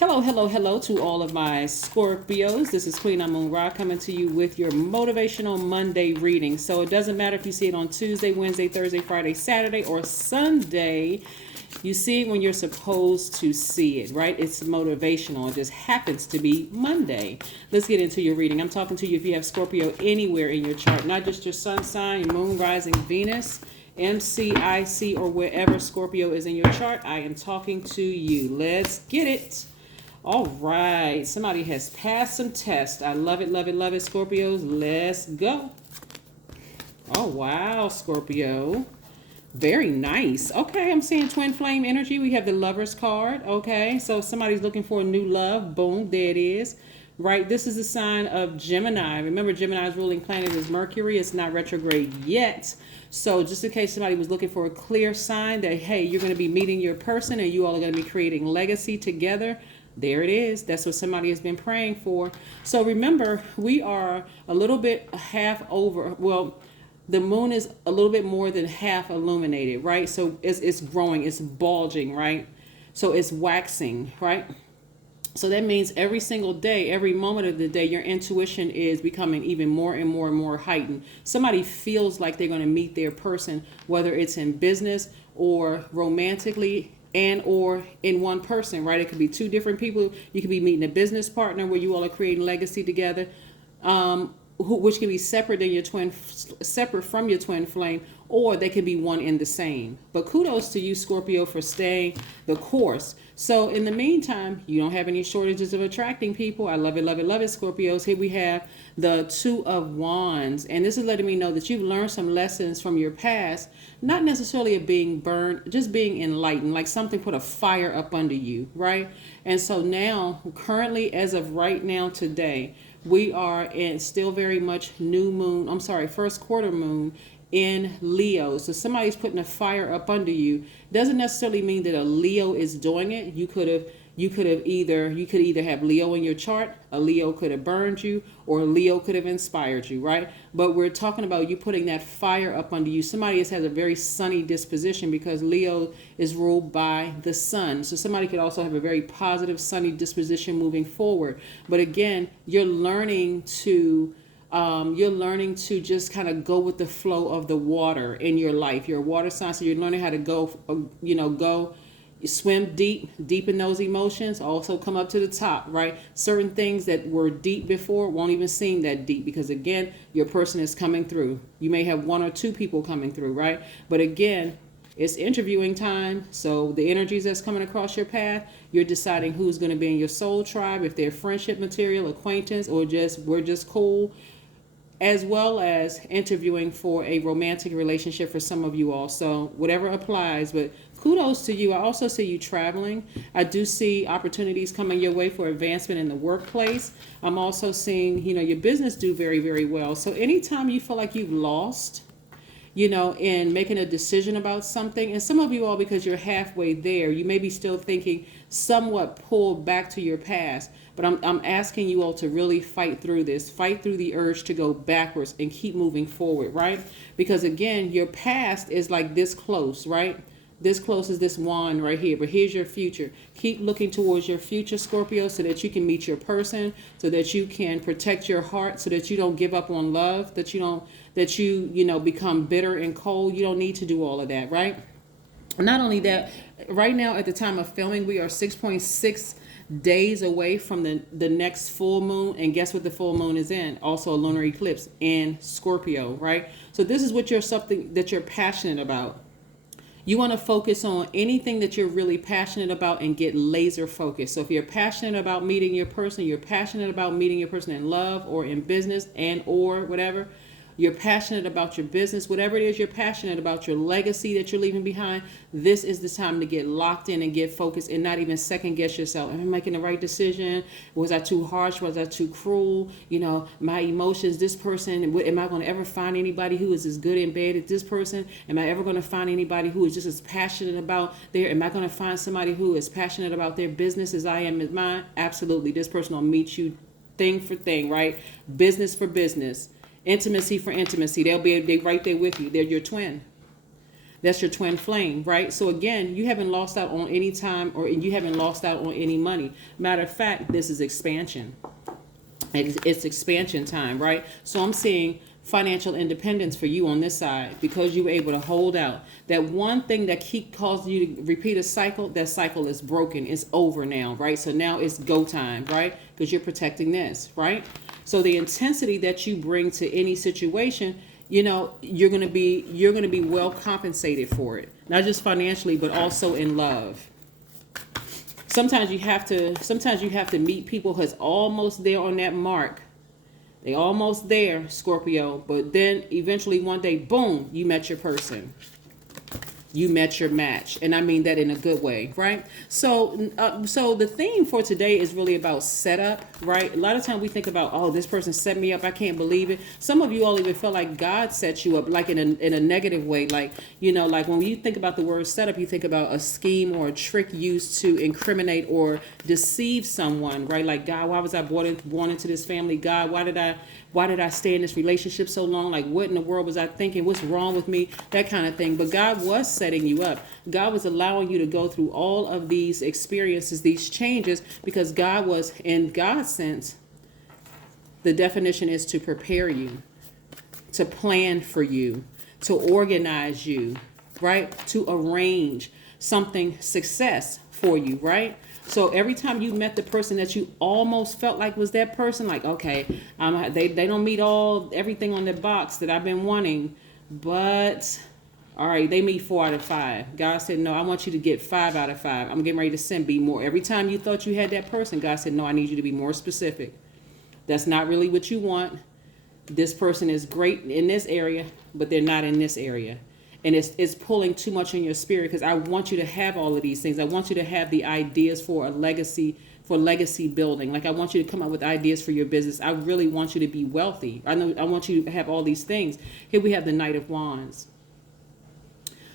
Hello, hello, hello to all of my Scorpios. This is Queen Amun Ra coming to you with your Motivational Monday reading. So it doesn't matter if you see it on Tuesday, Wednesday, Thursday, Friday, Saturday, or Sunday. You see it when you're supposed to see it, right? It's motivational. It just happens to be Monday. Let's get into your reading. I'm talking to you if you have Scorpio anywhere in your chart, not just your sun sign, your moon, rising, Venus, MCIC, or wherever Scorpio is in your chart. I am talking to you. Let's get it. All right, somebody has passed some tests. I love it, love it, love it, Scorpios. Let's go. Oh, wow, Scorpio. Very nice. Okay, I'm seeing twin flame energy. We have the Lover's card. Okay, so somebody's looking for a new love. Boom, there it is. Right, this is a sign of Gemini. Remember, Gemini's ruling planet is Mercury. It's not retrograde yet. So just in case somebody was looking for a clear sign that, hey, you're going to be meeting your person and you all are going to be creating legacy together, there it is. That's what somebody has been praying for. So remember, we are a little bit half over. Well, the moon is a little bit more than half illuminated, right? So it's growing, it's bulging, right? So it's waxing, right? So that means every single day, every moment of the day, your intuition is becoming even more and more and more heightened. Somebody feels like they're going to meet their person, whether it's in business or romantically and or in one person, right? It could be two different people. You could be meeting a business partner where you all are creating legacy together, which can be separate from your twin flame, or they can be one and the same. But kudos to you, Scorpio, for staying the course. So in the meantime, you don't have any shortages of attracting people. I love it, love it, love it, Scorpios. Here we have the Two of Wands. And this is letting me know that you've learned some lessons from your past, not necessarily of being burned, just being enlightened, like something put a fire up under you, right? And so now, currently, as of right now, today, we are in still very much first quarter moon in Leo. So somebody's putting a fire up under you. Doesn't necessarily mean that a Leo is doing it. You could either have Leo in your chart, a Leo could have burned you, or a Leo could have inspired you, right? But we're talking about you putting that fire up under you. Somebody has a very sunny disposition because Leo is ruled by the sun. So somebody could also have a very positive, sunny disposition moving forward. But again, you're learning to just kind of go with the flow of the water in your life. You're a water sign, so you're learning how to go swim deep in those emotions, also come up to the top, right? Certain things that were deep before won't even seem that deep because, again, your person is coming through. You may have one or two people coming through, right? But again, it's interviewing time. So the energies that's coming across your path, you're deciding who's going to be in your soul tribe, if they're friendship material, acquaintance, or we're just cool, as well as interviewing for a romantic relationship for some of you all. So whatever applies, but kudos to you. I also see you traveling. I do see opportunities coming your way for advancement in the workplace. I'm also seeing, your business do very, very well. So anytime you feel like you've lost, in making a decision about something, and some of you all, because you're halfway there, you may be still thinking somewhat pulled back to your past. But I'm asking you all to really fight through this, fight through the urge to go backwards and keep moving forward, right? Because again, your past is like this close, right? This close is this wand right here, but here's your future. Keep looking towards your future, Scorpio, so that you can meet your person, so that you can protect your heart, so that you don't give up on love, that you become bitter and cold. You don't need to do all of that, right? Not only that, right now at the time of filming, we are 6.6 days away from the next full moon. And guess what the full moon is in? Also a lunar eclipse in Scorpio, right? So this is something that you're passionate about. You want to focus on anything that you're really passionate about and get laser focused. So if you're passionate about meeting your person, you're passionate about meeting your person in love or in business and or whatever, you're passionate about your business, whatever it is you're passionate about, your legacy that you're leaving behind, this is the time to get locked in and get focused and not even second guess yourself. Am I making the right decision? Was I too harsh? Was I too cruel? My emotions, this person, am I going to ever find anybody who is as good in bed as this person? Am I ever going to find anybody who is just as passionate about am I going to find somebody who is passionate about their business as I am as mine? Absolutely. This person will meet you thing for thing, right? Business for business. Intimacy for intimacy. They right there with you. They're your twin. That's your twin flame, right? So again, you haven't lost out on any time, or you haven't lost out on any money. Matter of fact, this is expansion. It's expansion time, right? So I'm seeing financial independence for you on this side because you were able to hold out. That one thing that keep causing you to repeat a cycle, that cycle is broken. It's over now, right? So now it's go time, right? Because you're protecting this, right? So the intensity that you bring to any situation, you know, you're gonna be well compensated for it, not just financially, but also in love. Sometimes you have to meet people who's almost there on that mark. They almost there, Scorpio, but then eventually one day, boom, you met your person. You met your match, and I mean that in a good way, right? So so the theme for today is really about setup, right? A lot of times we think about, oh, this person set me up, I can't believe it. Some of you all even feel like God set you up, like in a negative way, like, you know, like when you think about the word setup, you think about a scheme or a trick used to incriminate or deceive someone, right? Like, God, why was I born into this family? God, why did I stay in this relationship so long? Like, what in the world was I thinking? What's wrong with me? That kind of thing. But God was setting you up. God was allowing you to go through all of these experiences, these changes, because God was, in God's sense, the definition is to prepare you, to plan for you, to organize you, right? To arrange something success for you, right? So every time you met the person that you almost felt like was that person, like, okay, they don't meet everything on the box that I've been wanting, but all right, they meet 4 out of 5. God said, no, I want you to get 5 out of 5. I'm getting ready to be more. Every time you thought you had that person, God said, no, I need you to be more specific. That's not really what you want. This person is great in this area, but they're not in this area. And it's pulling too much in your spirit, because I want you to have all of these things. I want you to have the ideas for a legacy, for legacy building. Like, I want you to come up with ideas for your business. I really want you to be wealthy. I want you to have all these things. Here we have the Knight of Wands.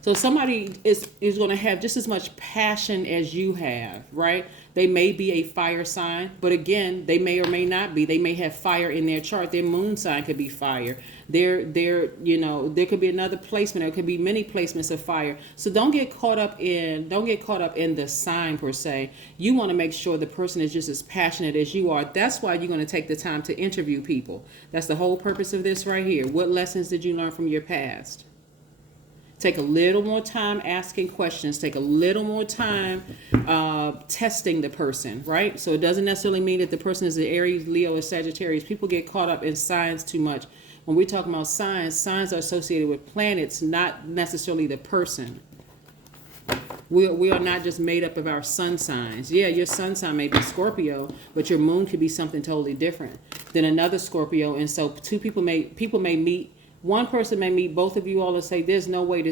So somebody is going to have just as much passion as you have, right? They may be a fire sign, but again, they may or may not be. They may have fire in their chart. Their moon sign could be fire. There could be another placement. There could be many placements of fire. So don't get caught up in the sign per se. You want to make sure the person is just as passionate as you are. That's why you're going to take the time to interview people. That's the whole purpose of this right here. What lessons did you learn from your past? Take a little more time asking questions. Take a little more time testing the person, right? So it doesn't necessarily mean that the person is an Aries, Leo, or Sagittarius. People get caught up in signs too much. When we're talking about signs are associated with planets, not necessarily the person. We are not just made up of our sun signs. Yeah, your sun sign may be Scorpio, but your moon could be something totally different than another Scorpio. And so people may meet. One person may meet both of you all and say, there's no way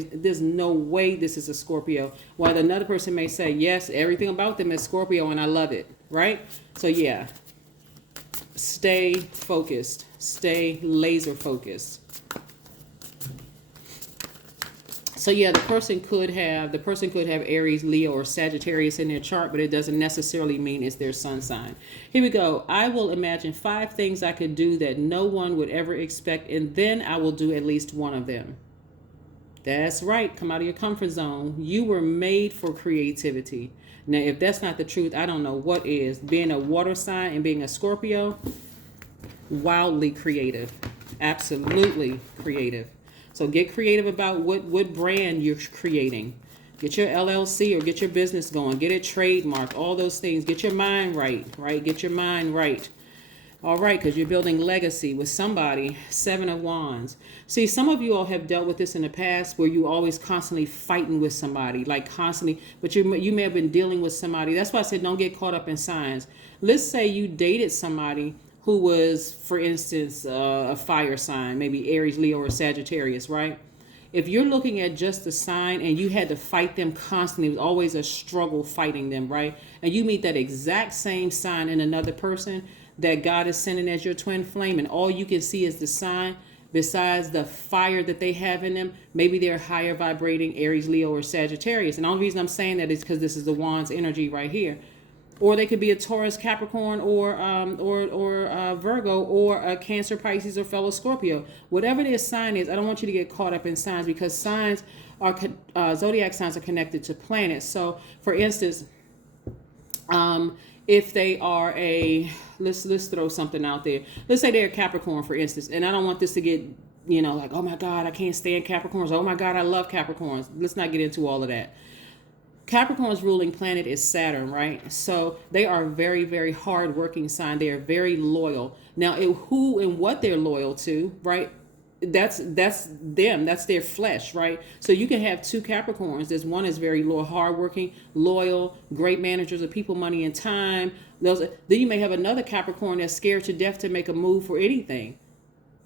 this is a Scorpio. While another person may say, yes, everything about them is Scorpio and I love it, right? So yeah, stay focused, stay laser focused. So yeah, the person could have Aries, Leo, or Sagittarius in their chart, but it doesn't necessarily mean it's their sun sign. Here we go. I will imagine 5 things I could do that no one would ever expect, and then I will do at least one of them. That's right. Come out of your comfort zone. You were made for creativity. Now, if that's not the truth, I don't know what is. Being a water sign and being a Scorpio, wildly creative. Absolutely creative. So get creative about what brand you're creating. Get your LLC or get your business going. Get it trademarked. All those things. Get your mind right, right? Get your mind right. All right, because you're building legacy with somebody. 7 of Wands. See, some of you all have dealt with this in the past where you always constantly fighting with somebody, like constantly, but you may have been dealing with somebody. That's why I said don't get caught up in signs. Let's say you dated somebody who was, for instance, a fire sign, maybe Aries, Leo, or Sagittarius, right? If you're looking at just the sign and you had to fight them constantly, it was always a struggle fighting them, right? And you meet that exact same sign in another person that God is sending as your twin flame, and all you can see is the sign, besides the fire that they have in them, maybe they're higher vibrating Aries, Leo, or Sagittarius. And the only reason I'm saying that is because this is the Wands energy right here. Or they could be a Taurus, Capricorn, or Virgo, or a Cancer, Pisces, or fellow Scorpio. Whatever their sign is, I don't want you to get caught up in signs, because signs zodiac signs are connected to planets. So, for instance, if they are let's throw something out there. Let's say they're a Capricorn, for instance, and I don't want this to get, like, oh my God, I can't stand Capricorns. Oh my God, I love Capricorns. Let's not get into all of that. Capricorn's ruling planet is Saturn, right? So they are a very, very hard-working sign. They are very loyal. Now, who and what they're loyal to, right? That's them. That's their flesh, right? So you can have two Capricorns. There's one is very loyal, hardworking, loyal, great managers of people, money, and time. Then you may have another Capricorn that's scared to death to make a move for anything.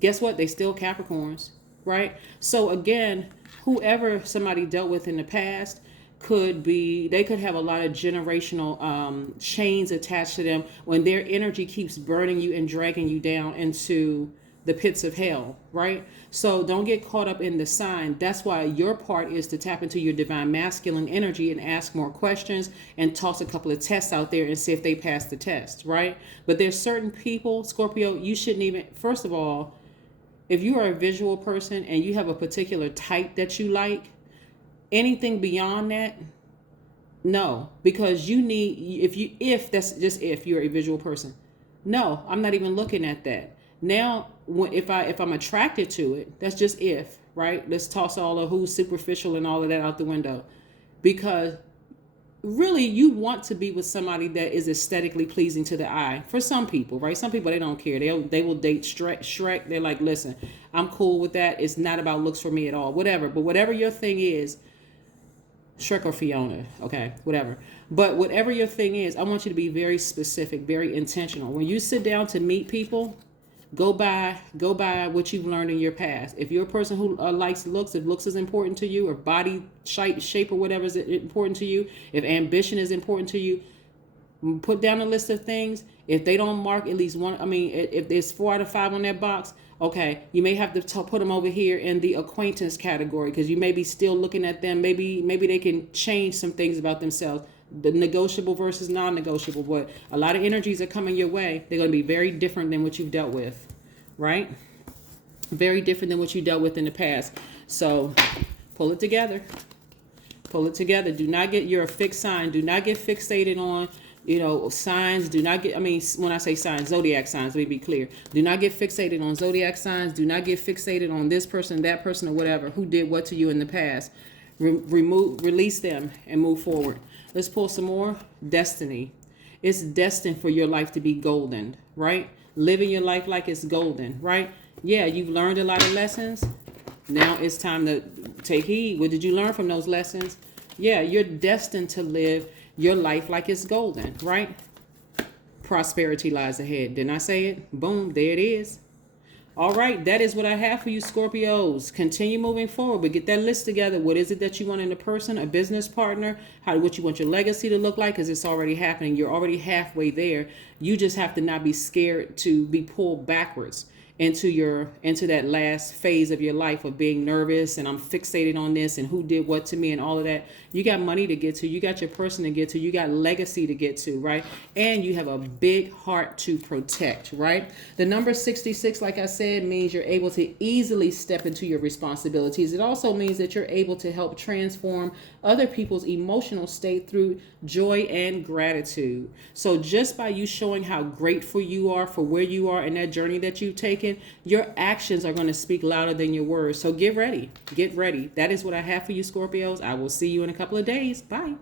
Guess what? They still Capricorns, right? So again, whoever somebody dealt with in the past they could have a lot of generational chains attached to them when their energy keeps burning you and dragging you down into the pits of hell, right? So don't get caught up in the sign. That's why your part is to tap into your divine masculine energy and ask more questions and toss a couple of tests out there and see if they pass the test, right? But there's certain people, Scorpio, you shouldn't even, first of all, if you are a visual person and you have a particular type that you like, anything beyond that, no, because you need, if you're a visual person, no, I'm not even looking at that. Now, if I'm attracted to it, that's just if, right? Let's toss all of who's superficial and all of that out the window, because really you want to be with somebody that is aesthetically pleasing to the eye. For some people, right? Some people, they don't care. They will date Shrek. They're like, listen, I'm cool with that. It's not about looks for me at all. Whatever. But whatever your thing is, Shrek or Fiona, okay, whatever. But whatever your thing is, I want you to be very specific, very intentional. When you sit down to meet people, go by what you've learned in your past. If you're a person who likes looks, if looks is important to you, or body shape or whatever is important to you, if ambition is important to you, put down a list of things. If they don't mark at least one, if there's 4 out of 5 on that box, okay, you may have to put them over here in the acquaintance category, because you may be still looking at them. Maybe they can change some things about themselves. The negotiable versus non-negotiable. But a lot of energies are coming your way. They're going to be very different than what you've dealt with, right? Very different than what you dealt with in the past. So pull it together. Pull it together. Do not get, you're a fixed sign. Do not get fixated on, signs. Do not get, when I say signs, zodiac signs, let me be clear. Do not get fixated on zodiac signs. Do not get fixated on this person, that person, or whatever, who did what to you in the past. Release them and move forward. Let's pull some more. Destiny. It's destined for your life to be golden, right? Living your life like it's golden, right? Yeah, you've learned a lot of lessons. Now it's time to take heed. What did you learn from those lessons? Yeah, you're destined to live your life like it's golden, right? Prosperity lies ahead. Didn't I say it? Boom, there it is. All right, that is what I have for you, Scorpios. Continue moving forward, but get that list together. What is it that you want in a person, a business partner? What you want your legacy to look like? Because it's already happening. You're already halfway there. You just have to not be scared to be pulled backwards into that last phase of your life of being nervous and I'm fixated on this and who did what to me and all of that. You got money to get to, you got your person to get to, you got legacy to get to, right? And you have a big heart to protect, right? The number 66, like I said, means you're able to easily step into your responsibilities. It also means that you're able to help transform other people's emotional state through joy and gratitude. So just by you showing how grateful you are for where you are in that journey that you've taken, your actions are going to speak louder than your words. So get ready. Get ready. That is what I have for you, Scorpios. I will see you in a couple of days. Bye.